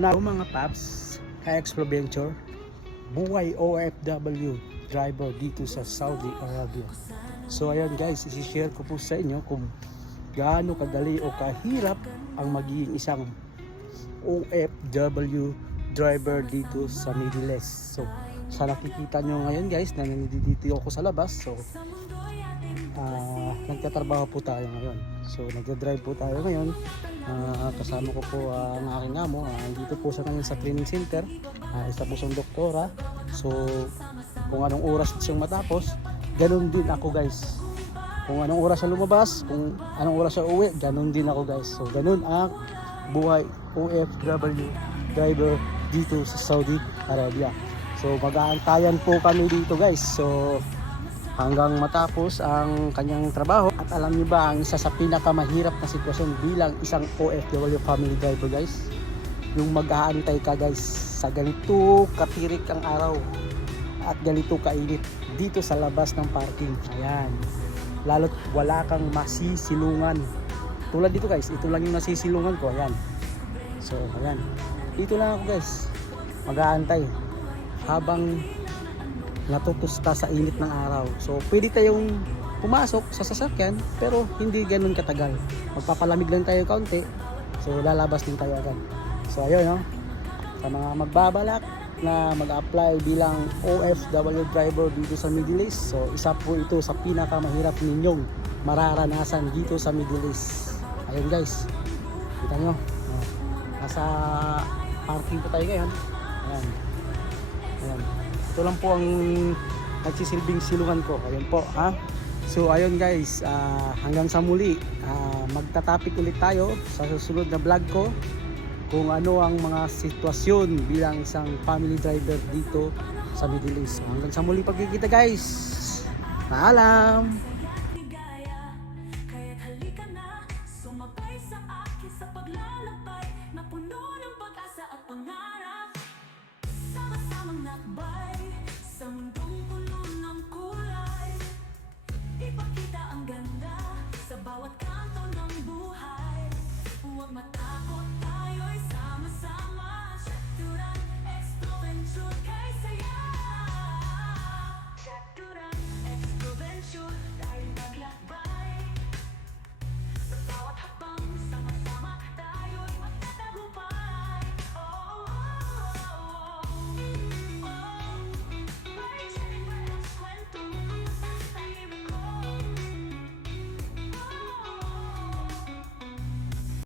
Na mga paps, ka-Explore Venture, buhay OFW driver dito sa Saudi Arabia. So ayan guys, isi-share ko po sa inyo kung gaano kadali o kahirap ang magiging isang OFW driver dito sa Middle East. So sa nakikita nyo ngayon guys, na nandito ako sa labas. So nagtatrabaho po tayo ngayon. So nagdadrive po tayo ngayon. Kasama ko po ang aking amo. Dito po sa kanya sa training center. Isa po siyang doktora. So kung anong oras siyang matapos, ganun din ako guys. Kung anong oras siya lumabas, kung anong oras siya uwi, ganun din ako guys. So ganun ang buhay OFW driver dito sa Saudi Arabia. So mag-aantayan po kami dito guys. So hanggang matapos ang kanyang trabaho. At alam niyo ba ang isa sa pinakamahirap na sitwasyon bilang isang OFW family driver guys? Yung mag-aantay ka guys sa ganito katirik ang araw at ganito kainit dito sa labas ng parking. Ayan. Lalo't wala kang masisilungan. Tulad dito guys, ito lang yung nasisilungan ko. Ayan. So ayan. Dito lang ako guys. Mag-aantay habang natutusta sa init ng araw. So pwede tayong pumasok sa sasakyan pero hindi ganun katagal. Magpapalamig lang tayo kaunti. So lalabas din tayo agad. So ayun, no? Sa mga magbabalak na mag-apply bilang OFW driver dito sa Middle East. So isa po ito sa pinakamahirap ninyong mararanasan dito sa Middle East. Ayun guys. Kita nyo. Nasa parking po tayo ngayon. Ayan. Ayan. Ito lang po ang nagsisilbing silungan ko. Ayun po, ha? So ayun guys, hanggang sa muli, magtatapik ulit tayo sa susunod na vlog ko kung ano ang mga sitwasyon bilang isang family driver dito sa Middle East. So, hanggang sa muli pagkikita guys. Paalam!